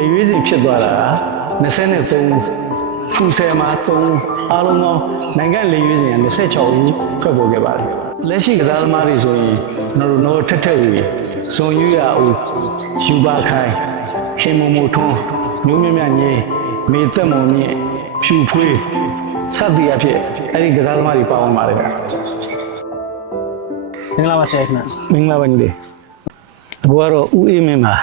လေရွေးစဉ်ဖြစ်သွားတာ23ဖူဆယ်မှာ3အားလုံးပေါင်းနိုင်ငံလေရွေးစဉ်က26ဦးထွက်ပေါ်ခဲ့ပါတယ်လက်ရှိကစားသမားတွေဆိုရင်ကျွန်တော်တို့တော့ထက်ဝေဇွန်ယူရဦးယူပါခိုင်ခင်မမိုထွန်းမျိုးမြမြငင်းမေသက်မုံမြင့်ဖြူဖွေးစသည်အဖြစ်အဲ့ဒီကစားသမားတွေပါဝင်ပါတယ်ဗျမင်္ဂလာပါဆရာခင်ဗျမင်္ဂလာပါညီလေးအခုကတော့ဦးအေးမင်းပါ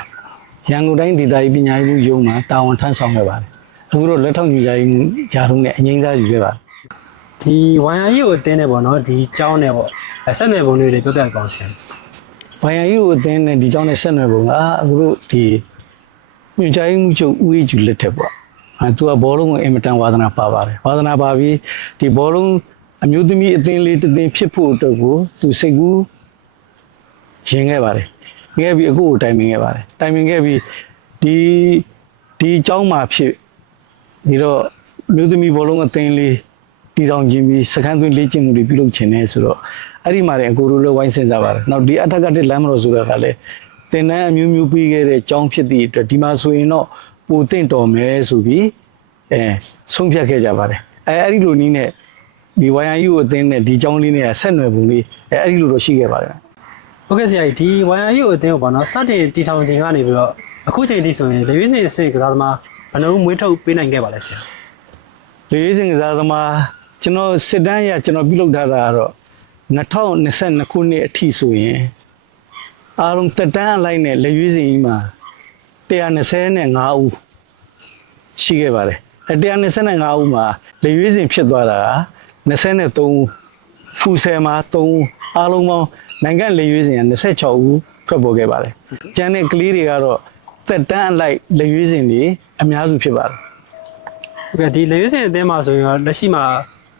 ရန်ကုန်တိုင်းဒေသကြီးပညာရေးမှုရုံးမှာတာဝန်ထမ်းဆောင်ခဲ့ပါတယ်အခုတော့လက်ထောက်ညွှန်ကြားရေးဂျာထုံးနဲ့အငိမ့်စားယူခဲ့ပါတယ်ဒီဝိုင်ယာကြီးကိုအတင်းနေပေါ့နော်ဒီကျောင်းနဲ့ပေါ့ဆက်နွယ်ပုံလေးတွေပြောပြပါအောင်ဆရာဝိုင်ယာကြီးကိုအတင်းနဲ့ဒီကျောင်းနဲ့ဆက်နွယ်ပုံကအခုတို့ဒီညွှန်ကြားရေးမှုချုပ်ဦးအေးကျူလက်ထက်ပေါ့သူကဘောလုံးကိုအင်မတန်ဝါသနာပါပါတယ်ဝါသနာပါပြီးဒီဘောလုံးအမျိုးသမီးအသင်းလေးတစ်သင်းဖြစ်ဖို့အတွက်ကိုသူစိတ်ကူးရင်ခဲ့ပါတယ်ခဲ့ပြီးအခုကိုတိုင်ပင်ခဲ့ပါတယ်တိုင်ပင်ခဲ့ပြီးဒီအကြောင်းမှာဖြစ်ဒီတော့မြို့သမီးဘောလုံးအသင်းလေးတည်ထောင်ခြင်းပြီးစခန်းသွင်းလေ့ကျင့်မှုတွေပြုလုပ်ခြင်းနဲ့ဆိုတော့အဲ့ဒီမှာလည်းအကိုတို့လည်းဝိုင်းစင်စားပါတယ်နောက်ဒီအထက်ကတစ်လမ်းမတော်ဆိုတာကလည်းတင်တန်းအမျိုးမျိုးပြီးခဲ့တဲ့အကြောင်းဖြစ်သည့်အတွက်ဒီမှာဆိုရင်တော့ပိုတင့်တော်မယ်ဆိုပြီးဆုံးဖြတ်ခဲ့ကြပါတယ်အဲ့ဒီလိုနည်းနဲ့ဒီဝိုင်ယာယူအသင်းနဲ့ဒီအကြောင်းလေးနဲ့ဆက်နွယ်ပုံလေးအဲ့ဒီလိုတော့ရှိခဲ့ပါတယ်ဟုတ်ကဲ့ဆရာကြီးဒီဝိုင်ယာကြီးကိုအတင်းကိုပေါ့နော်စတင်တည်ထောင်ခြင်းကနေပြီးတော့အခုချိန်ထိဆိုရင်လေရွေးစဉ်အဆင့်ကစားသမားဘယ်နှုန်းမွေးထုတ်ပေးနိုင်ခဲ့ပါလဲဆရာလေရွေးစဉ်ကစားသမားကျွန်တော်စစ်တမ်းရကျွန်တော်ပြုလုပ်ထားတာကတော့2022ခုနှစ်အထိဆိုရင်အားလုံးတက်တန်းအလိုက်နဲ့လေရွေးစဉ်ကြီးမှာ125ဦးရှိခဲ့ပါတယ်125ဦးမှာလေရွေးစဉ်ဖြစ်သွားတာ23ဦးဖူဆယ်မှာ3ဦးအားလုံးပေါင်းနိုင်ငံလေရွေးစဉ်က26ဦးထွက်ပေါ်ခဲ့ပါတယ်။ကျန်တဲ့ကလေးတွေကတော့တက်တန်းအလိုက်လေရွေးစဉ်တွေအများစုဖြစ်ပါတယ်။ဟုတ်ကဲ့ဒီလေရွေးစဉ်အသင်းမှာဆိုရင်လက်ရှိမှာ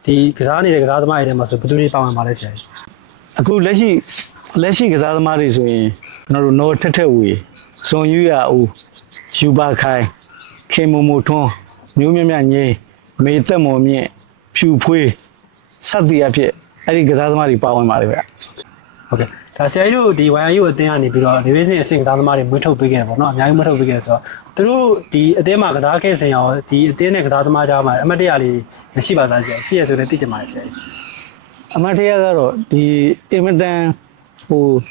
ဒီကစားနေတဲ့ကစားသမားတွေထဲမှာဆိုဘယ်သူတွေပါဝင်ပါလဲဆရာကြီး။အခုလက်ရှိကစားသမားတွေဆိုရင်ကျွန်တော်တို့နော်ထက်ဝေဇွန်ယူရဦးယူပါခိုင်ခင်မမိုထွန်းမျိုးမြမြငင်းမေသက်မုံမြင့်ဖြူဖွေးစသည်အဖြစ်အဲ့ဒီကစားသမားတွေပါဝင်ပါတယ်ဗျဟုတ်ကဲ့ဒါဆရာကြီးတို့ဒီ YRU အသင်းကနေပြီးတော့ဒီဘေးစင်အဆင့်ကစားသမားတွေမွေးထုတ်ပေးခဲ့တယ်ပေါ့နော်အများကြီးမွေးထုတ်ပေးခဲ့ဆိုတော့သူတို့ဒီအသင်းမှာကစားခဲ့စဉ်ရောဒီအသင်းနဲ့ကစားသမားကြားမှာအမတ်တရလေးရှိပါသားဆရာရှိရဆိုလည်းသိကြပါလေဆရာကြီးအမတ်တရကတော့ဒီအင်မတန်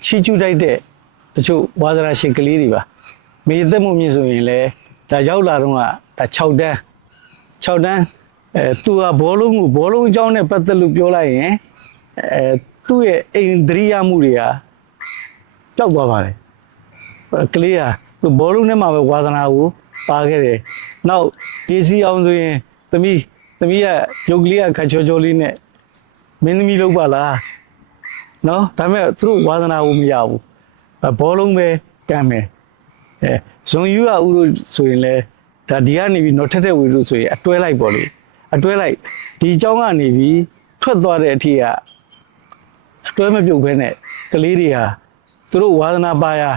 ချီကျူးတိုက်တဲ့တချို့ဝါသနာရှင်ကလေးတွေပါမေသက်မှုမြင့်ဆိုရင်လည်းဒါရောက်လာတော့က6တန်းသူကဘောလုံးအကြောင်းနဲ့ပတ်သက်လို့ပြောလိုက်ရင်သူ့ရဲ့အိမ်ဒရိယာမှုတွေကပျောက်သွားပါတယ်ကလေးကသူဘောလုံးထဲမှာပဲဝါသနာကိုပါခဲ့တယ်နောက်ဒီစီအောင်ဆိုရင်သမီးကရုပ်ကလေးကခက်ချောလေးနဲ့မင်းသမီးလုပ်ပါလားနော်ဒါပေမဲ့သူတို့ဝါသနာကိုမရဘူးဘောလုံးပဲကမ်းမယ်ဇွန်ယူကဥလို့ဆိုရင်လည်းဒါဒီကနေပြီးတော့ထက်ဝေလို့ဆိုရင်အတွဲလိုက်ပေါ့လေအတွဲလိုက်ဒီအကြောင်းကနေပြီးထွက်သွားတဲ့အထိကအတွဲမပြုတ်ခဲနဲ့ကလေးတွေဟာသူတို့ဝါသနာပါရာ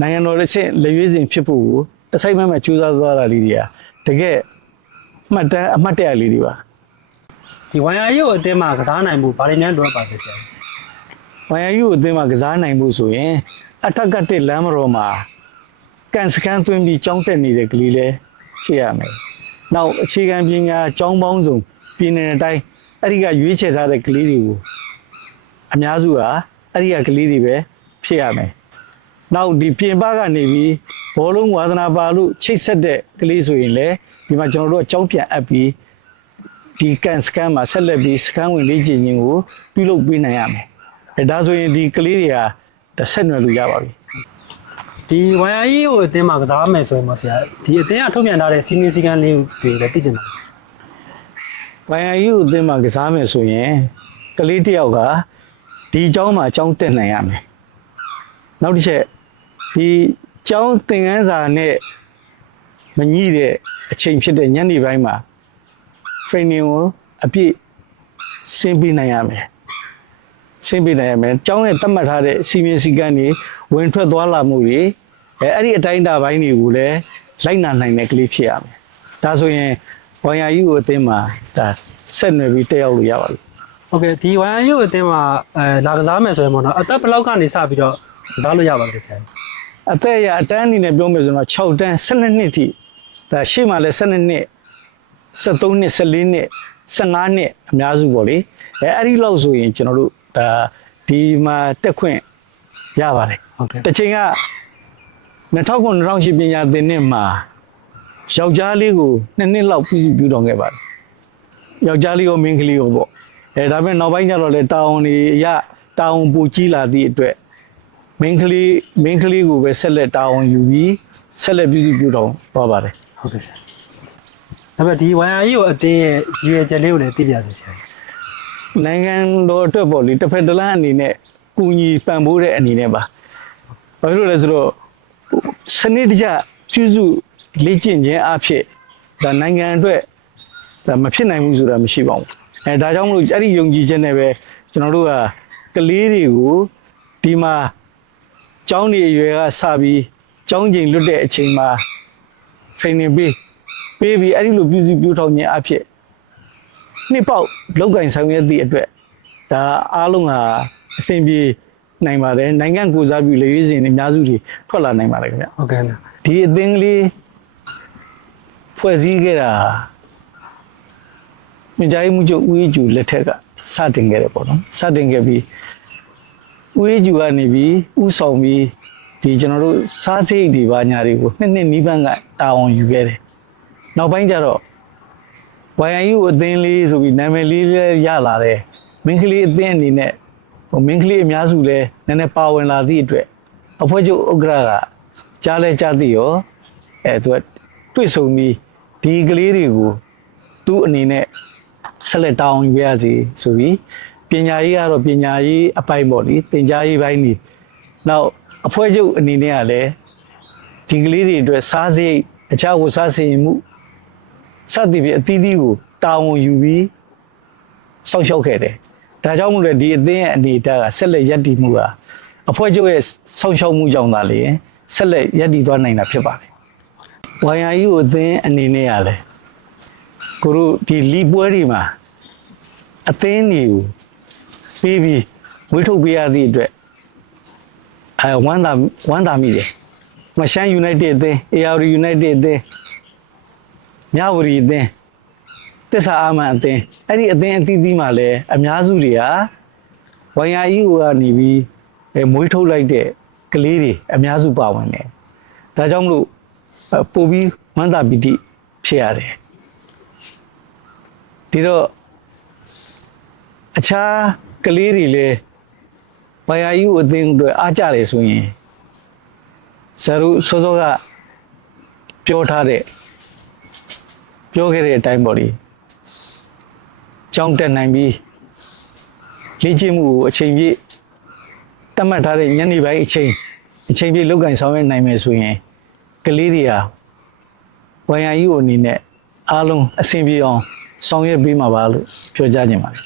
နိုင်ငံတော်လက်ချက်လေရွေးစဉ်ဖြစ်ဖို့ကိုတစိုက်မမဲ့ကြိုးစားသွားတာလေးတွေကတကယ်အမှတ်တရလေးတွေပါဒီ YRU အသင်းမှာကစားနိုင်မှုဘာတွေများလိုအပ်ပါလဲဆရာYRU အသင်းမှာကစားနိုင်မှုဆိုရင်အထက်ကတစ်လမ်းမတော်မှာကန်စကန်သွင်းပြီးကြောင်းတက်နေတဲ့ကလေးလေးဖြစ်ရမယ်။နောက်အခြေခံပညာကျောင်းပေါင်းစုံပြည်နယ်တိုင်းအဲ့ဒီကရွေးချယ်ထားတဲ့ကလေးတွေကိုအများစုကအဲ့ဒီကကလေးတွေပဲဖြစ်ရမယ်။နောက်ဒီပြင်ပကနေပြီးဘောလုံးဝါသနာပါလို့ချိတ်ဆက်တဲ့ကလေးဆိုရင်လည်းဒီမှာကျွန်တော်တို့အကြောင်းပြန်အပ်ပြီးဒီကန်စကန်မှာဆက်လက်ပြီးစကန်ဝင်လေ့ကျင့်ခြင်းကိုပြုလုပ်ပေးနိုင်ရမယ်။ဒါဆိုရင်ဒီကလေးတွေကဆက်နွယ်လို့ရပါပြီ။ဒီ YRU ကိုအသင်းမှာကစားမယ်ဆိုရင်ပေါ့ဆရာဒီအသင်းကထုတ်ပြန်ထားတဲ့စီမင်းစည်းကမ်းလေးတွေလည်းသိချင်ပါဆရာ YRU အသင်းမှာကစားမယ်ဆိုရင်ကလေးတစ်ယောက်ကဒီအကြောင်းမှာအကြောင်းတက်နိုင်ရမယ်နောက်တစ်ချက်ဒီအကြောင်းသင်ခန်းစာနဲ့မညီတဲ့အချိန်ဖြစ်တဲ့ညနေပိုင်းမှာ training ကိုအပြည့်ဆင်းပေးနိုင်ရမယ်ကျောင်းရဲ့သတ်မှတ်ထားတဲ့စီမင်းစည်းကမ်းတွေဝင်ထွက်သွားလာမှုတွေအဲ့ဒီအတိုင်းအတာပိုင်းတွေကိုလည်းလိုက်နာနိုင်တဲ့ကလေးဖြစ်ရမယ်ဒါဆိုရင်ဝိုင်ယာယူကိုအသင်းမှာဒါဆက်နွယ်ပြီးတက်ရောက်လို့ရပါပြီဟုတ်ကဲ့ဒီ YRU အသင်းမှာလာကစားမယ်ဆိုရင်ပေါ့နော်အသက်ဘယ်လောက်ကနေစပြီးတော့ကစားလို့ရပါလဲဆရာ အသက်အရအတန်းအနေနဲ့ပြောမယ်ဆိုတော့6တန်း12နှစ်ထိဒါရှေ့မှာလဲ12နှစ်73နှစ်14နှစ်15နှစ်အများစုပေါ့လေအဲ့ဒီလောက်ဆိုရင်ကျွန်တော်တို့ဒါဒီမှာတက်ခွင့်ရပါတယ် ဟုတ်ကဲ့ တစ်ချိန်က2009-2010ပညာသင်နှစ်မှာယောက်ျားလေးကို2နှစ်လောက်ပြုတော်ခဲ့ပါတယ်ယောက်ျားလေးရောမိန်းကလေးရောပေါ့ဒါပေမဲ့နောက်ပိုင်းကျတော့လေတာဝန်တွေအရတာဝန်ပူကြီးလာသည့်အတွက်မိန်းကလေးကိုပဲဆက်လက်တာဝန်ယူပြီးဆက်လက်ပြုတော်သွားပါတယ် ဟုတ်ကဲ့ဆရာဒါပေမဲ့ဒီ YRE ကိုအတင်းရဲ့ရွေချက်လေးကိုလည်းသိပြစီဆရာ နိုင်ငံတော်အတွက်ပေါ့လေတစ်ဖက်တစ်လမ်းအနေနဲ့ကူညီပံ့ပိုးတဲ့အနေနဲ့ပါဘာလို့လဲဆိုတော့စနစ်တကျပြုစုလေ့ကျင့်ခြင်းအဖြစ်ဒါနိုင်ငံအတွက်ဒါမဖြစ်နိုင်ဘူးဆိုတာမရှိပါဘူးဒါကြောင့်မလို့အဲ့ဒီယုံကြည်ချက်နဲ့ပဲကျွန်တော်တို့ကကလေးတွေကိုဒီမှာကျောင်းနေအရွယ်ကစပြီးကျောင်းချိန်လွတ်တဲ့အချိန်မှာ training ပေးပြီးအဲ့ဒီလိုပြုထောင်ခြင်းအဖြစ်နှစ်ပေါက်လောက်ကင်ဆောင်ရွက်သည့်အတွက်ဒါအားလုံးဟာအဆင်ပြေနိုင်ပါတယ်နိုင်ငံကိုစားပြုလေရွေးစင်အများစုတွေထွက်လာနိုင်ပါတယ်ခင်ဗျ ဟုတ်ကဲ့နော် ဒီအသင်းကလေးဖွဲ့စည်းခဲ့တာမြကြိုင်းမှုချုပ်ဦးအေးကျူလက်ထက်ကစတင်ခဲ့တယ်ပေါ့နော်စတင်ခဲ့ပြီးဦးအေးကျူကနေပြီးဥဆောင်ပြီးဒီကျွန်တော်တို့စားစိတ်ဒီပါညာတွေကိုနှစ်နီးပန်းကတာဝန်ယူခဲ့တယ်နောက်ပိုင်းကျတော့ YNU အသင်းလေးဆိုပြီးနာမည်လေးလည်းရလာတယ်မင်းကလေးအသင်းအနေနဲ့မင်းကလေးအများစုလည်းနည်းနည်းပါဝင်လာသည့်အတွက်အဖွဲ့ချုပ်ဥက္ကဋ္ဌကကြားလဲကြားသိရောသူကတွေ့ဆုံပြီးဒီကလေးတွေကိုသူ့အနေနဲ့ဆက်လက်တောင်းယူရစီဆိုပြီးပညာရေးကတော့ပညာရေးအပိုင်းပေါ့လေသင်ကြားရေးပိုင်းနေနောက်အဖွဲ့ချုပ်အနေနဲ့ကလည်းဒီကလေးတွေအတွက်စားစိတ်အခြားဝတ်စားစင်မှုစသည်ဖြင့်အသီးသီးကိုတာဝန်ယူပြီးစောင့်ရှောက်ခဲ့တယ်ဒါကြောင့်မို့လို့ဒီအသင်းရဲ့အနေအထားကဆက်လက်ရပ်တည်မှုဟာအဖွဲ့ချုပ်ရဲ့စောင့်ရှောက်မှုကြောင့်သာလေဆက်လက်ရပ်တည်သွားနိုင်တာဖြစ်ပါတယ်။ YRE ကိုအသင်းအနေနဲ့ရလဲကိုတို့ဒီလီပွဲတွေမှာအသင်းတွေကိုပေးပြီးဝေးထုတ်ပေးရသည့်အတွက်ဝမ်းသာမိတယ်။မရှမ်း United အသင်း AR United အသင်းမြဝတီအသင်းတစ္ဆာအာမန်အသင်းအဲ့ဒီအသင်းအသီးသီးမှာလည်းအများစုတွေက YRE ကိုကနေပြီးမွေးထုတ်လိုက်တဲ့ကလေးတွေအများစုပါဝင်တယ်။ဒါကြောင့်မလို့ပို့ပြီးဝမ်းသာပီတိဖြစ်ရတယ်။ဒီတော့အခြားကလေးတွေလည်း YRE ကိုအသင်းအတွက်အားကြတယ်ဆိုရင်ဇာတို့စောစောကပြောခဲ့တဲ့အတိုင်းပေါ့လေကျောင်းတက်နိုင်ပြီးလေ့ကျင့်မှုကိုအချိန်ပြည့်တတ်မှတ်ထားတဲ့ညနေပိုင်းအချိန်ပြည့်လုပ်ကင်ဆောင်ရွက်နိုင်မယ်ဆိုရင်ကလေးတွေဟာ YRE ကိုအနေနဲ့အားလုံးအဆင်ပြေအောင်ဆောင်ရွက်ပေးမှာပါလို့ပြောကြားနေပါတယ်